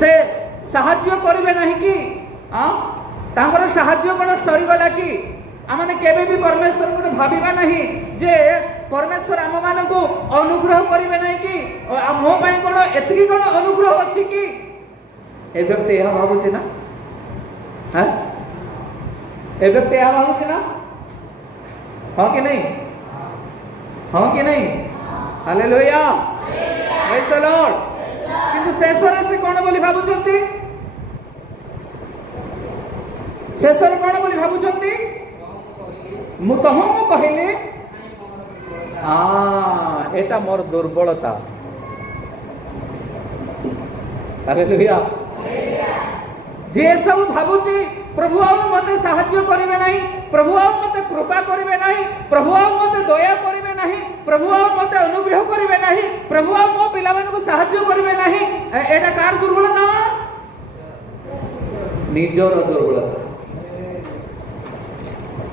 से साहाଯ୍य करिवे नहीं कि तांकर साहाଯ୍य कोन सरीगला कि आमने केबे भी परमेश्वर को भाबिबा नहीं जे परमेश्वर आम मान को अनुग्रह करिवे नहीं कि मो पई कोन एतकी कोन अनुग्रह अछि कि ए व्यक्ति यह भाबुछि ना हां ए व्यक्ति यह भाबुछि ना हां कि नहीं हां कि नहीं हालेलुया प्रेज द लॉर्ड किंतु शेषरे से कोन बोली भाबुछंती शेषरे कोन बोली भाबुछंती मु कहले एटा मोर दुर्बलता हालेलुया जे सब भाबुची प्रभु आ मते साहाय्य करिवे नाही प्रभु आ मते कृपा करिवे नाही प्रभु आ मते दया करिवे नाही प्रभु आ मते अनुग्रह करिवे नाही प्रभु आ मो पिला मन को साहाय्य करिवे नाही एटा कार दुर्बलता निजर दुर्बलता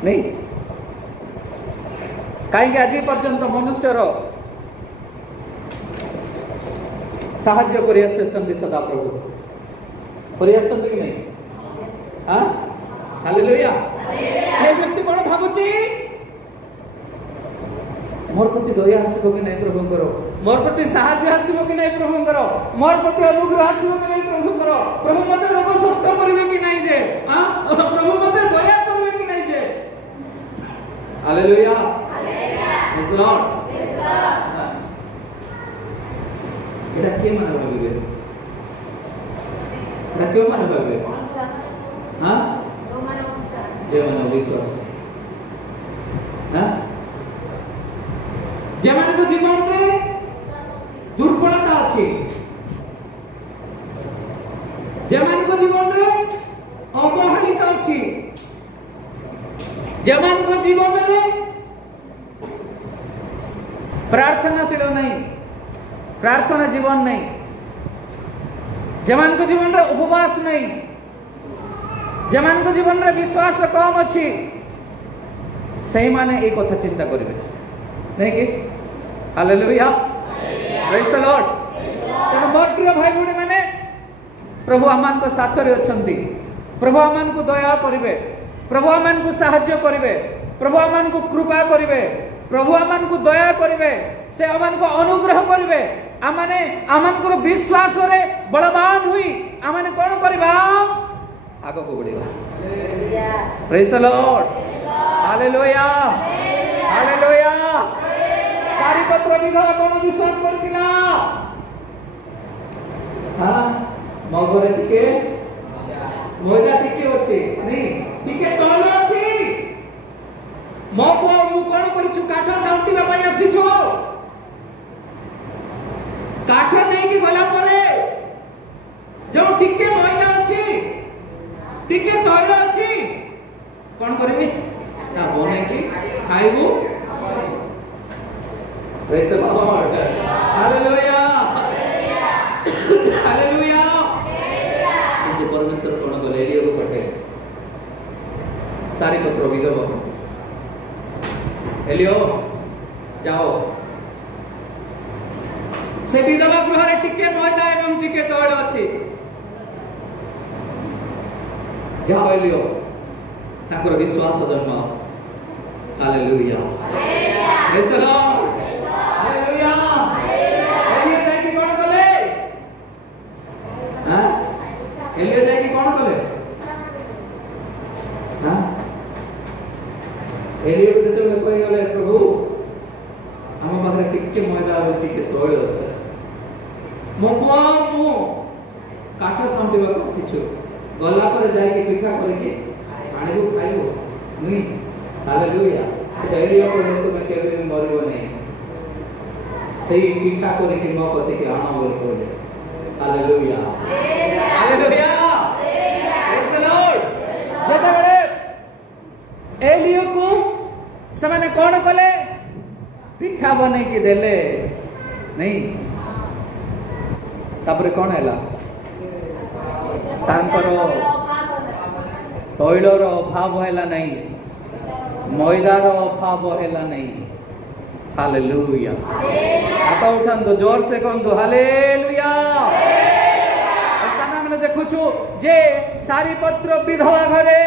नहीं कहीं आज पर्यंत मनुष्यर साहाय्य कर सदा प्रभु कर कि नहीं हाँ हालेलुया ये व्यक्ति कौन भावुची मोर प्रति दया आसब कि नहीं प्रभुंकर मोर प्रति साहाय्य आसब कि नहीं प्रभुंकर मोर प्रति अनुग्रह आसब कि नहीं प्रभुंकर प्रभु मते रोग सुस्थ करिवे कि नहीं जे हां प्रभु मते दया करिवे कि नहीं जे हालेलुया प्रेज लॉर्ड एटा के माने भाबिबे एटा के माने भाबिबे हां जे माने विश्वास हां जे माने को जीवन रे दुर्बलता अछि जे माने को जीवन रे अवहेलित अछि जे माने को जीवन रे प्रार्थनाशील नहीं प्रार्थना जीवन नहीं जमान को जीवन रे उपवास नहीं जमान को जीवन रे विश्वास कम अच्छी सही माने एक कथा चिंता करिवे नहीं कि हालेलुया प्रेज द लॉर्ड तेणु मोर प्रिय भाई भौणी माने प्रभु आमान को साथ रे अछंती प्रभु आमान को दया करिवे प्रभु आमान को सहाय्य करिवे प्रभु आमान को कृपा करिवे प्रभु आमान को दया करिवे से आमान को अनुग्रह करिवे आमाने आमान को विश्वास रे बलवान हुई आमाने कोन करबा आगो को बढ़िबा praise the lord hallelujah hallelujah सारी पत्र विधवा कोन विश्वास करथिला हां मगरे टिके मोजा टिके अछि नहीं टिके तळ अछि मो को मु कोन करछु काठ साउंटीबा पई आसीछु काठ नहीं कि गला परे जो टिके मोइना अछि टिके तळ अछि कोन करबी या बने कि खाइबू praise the lord hallelujah hallelujah कि परमेश्वर कोन गले एलियो को पठे सारी पत्र विधवा एलियो जाओ से विधवा गृह रे टिके मैदा एवं टिके तळ अछि जाओ एलियो ताकर विश्वास जन्म hallelujah praise the lord hallelujah एलियो जाय कि कोन कले हां एलियो जाय कि कोन कले हां एलियो जते कोइ गले प्रभु हम पाखरे टिके मैदा और टिके तळ अछि मो काठ साउंटीबा को सिछु गला पर जाय के पिठा करके आनिबो खाइबो नहीं हालेलुया एलियो को तो मैं केबे भी मरिबो नहीं सही पिठा करके मो कते के आना बोल कोले hallelujah hallelujah praise the Lord जते बड़े एलियो को सने कोन कले पिठा बनै के देले नहीं तापर कोन हैला तांकर तैलर अभाव हैला नहीं मैदार अभाव हैला नहीं हालेलुया हाथ उठान तो जोर से कहन तो हालेलुया स्थान देखुछु जे सारीपत्र विधवा घरे